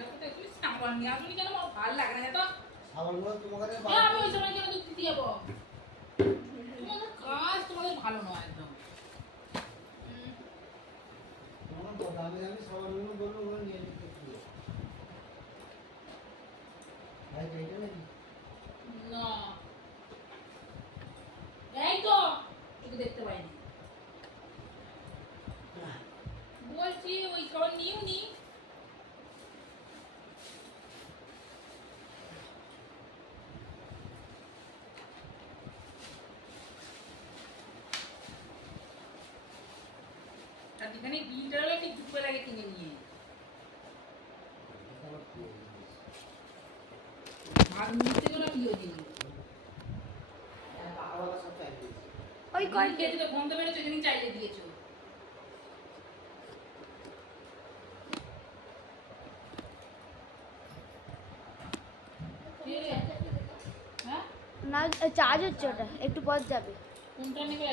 দেখো তো একটু সাবান নিয়ে আসুনি কেন? আমার ভালো লাগে না তো। সাবানগুলো তোমাদের আমি ওই সময় কেন দুধ দিতে যাবো? তোমাদের কাজ তোমাদের ভালো নয় একদম। তোমার তো দামি দামি সাবানগুলো বললো ওগুলো নিয়ে নিতে কি? ভাই এইটা নাকি? না। এই তো তোকে দেখতে পাইনি। বলছি ওই খাবার নিও নি। আর যেখানে বিলটা হলো ঠিক দুপুরে লাগে কিনে নিয়ে। ভাগ নিতে গেলে বিয়ে দিল। বাবা সব চাই দিয়েছে। ওই কই কয় খেতে তো গন্ধ বেরোচ্ছে যেদিন চাইলে দিয়েছো। কে রে? হ্যাঁ? না চার্জ হচ্ছে ওটা একটু পর যাবে। কোনটা নেবে?